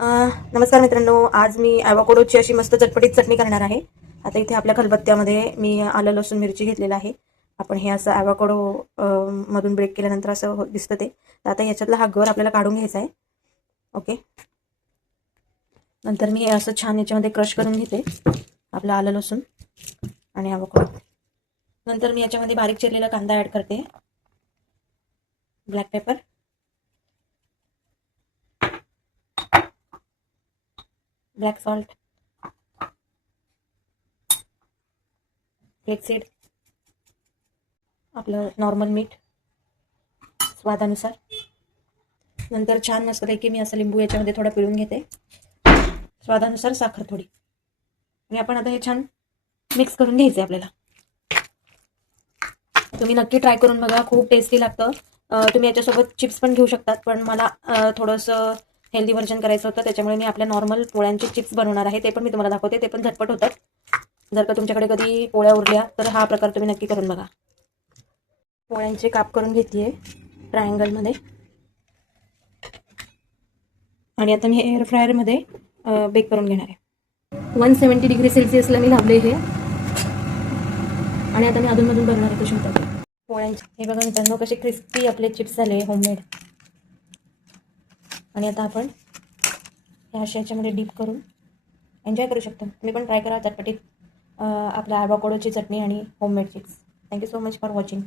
अ, नमस्कार मित्रांनो, आज मी ॲव्होकाडोची अशी मस्त चटपटीत चटणी करणार आहे. आता इथे आपल्या खलबत्त्यामध्ये मी आलं लसूण मिरची घेतलेलं आहे. आपण हे असं ॲव्होकाडो मधून ब्रेक केल्यानंतर असं दिसतं ते. तर आता याच्यातला हा गर आपल्याला काढून घ्यायचा आहे. ओके. नंतर मी हे असं छान याच्यामध्ये क्रश करून घेते आपलं आलं लसूण आणि ॲव्होकाडो. नंतर मी याच्यामध्ये बारीक चिरलेला कांदा ॲड करते, black paper, black salt, flaxseed, आपलं नॉर्मल मीठ स्वादानुसार. नंतर छान मस्तपैकी मी असं लिंबू याच्यामध्ये थोडा पिळून घेते, स्वादानुसार साखर थोडी, आणि आपण आता हे छान मिक्स करून घ्यायचे आपल्याला. तुम्ही नक्की ट्राय करून बघा, खूप टेस्टी लागतं. तुम्ही याच्यासोबत चिप्स पण घेऊ शकतात, पण मला थोडंसं हेल्दी व्हर्जन करायचं होतं, त्याच्यामुळे मी आपल्या नॉर्मल पोळ्यांचे चिप्स बनवणार आहे. ते पण मी तुम्हाला दाखवते, ते पण झटपट होतात. जर का तुमच्याकडे कधी पोळ्या उरल्या तर हा प्रकार तुम्ही नक्की करून बघा. पोळ्यांचे काप करून घेतली ट्रायंगलमध्ये, आणि आता मी एअर फ्रायरमध्ये बेक करून घेणार आहे. 170 डिग्री सेल्सिअसला मी लावले हे, आणि आता मी अधूनमधून बघणार आहे कशी होतात पोळ्यांचे. हे बघा मित्रांनो, कसे क्रिस्पी आपले चिप्स झाले होममेड. आणि आता आपण ह्या अशा याच्यामध्ये डीप करून एन्जॉय करू शकतो. तुम्ही पण ट्राय करा चटपटीत आपल्या ॲव्होकाडोची चटणी आणि homemade chips. Thank you so much for watching.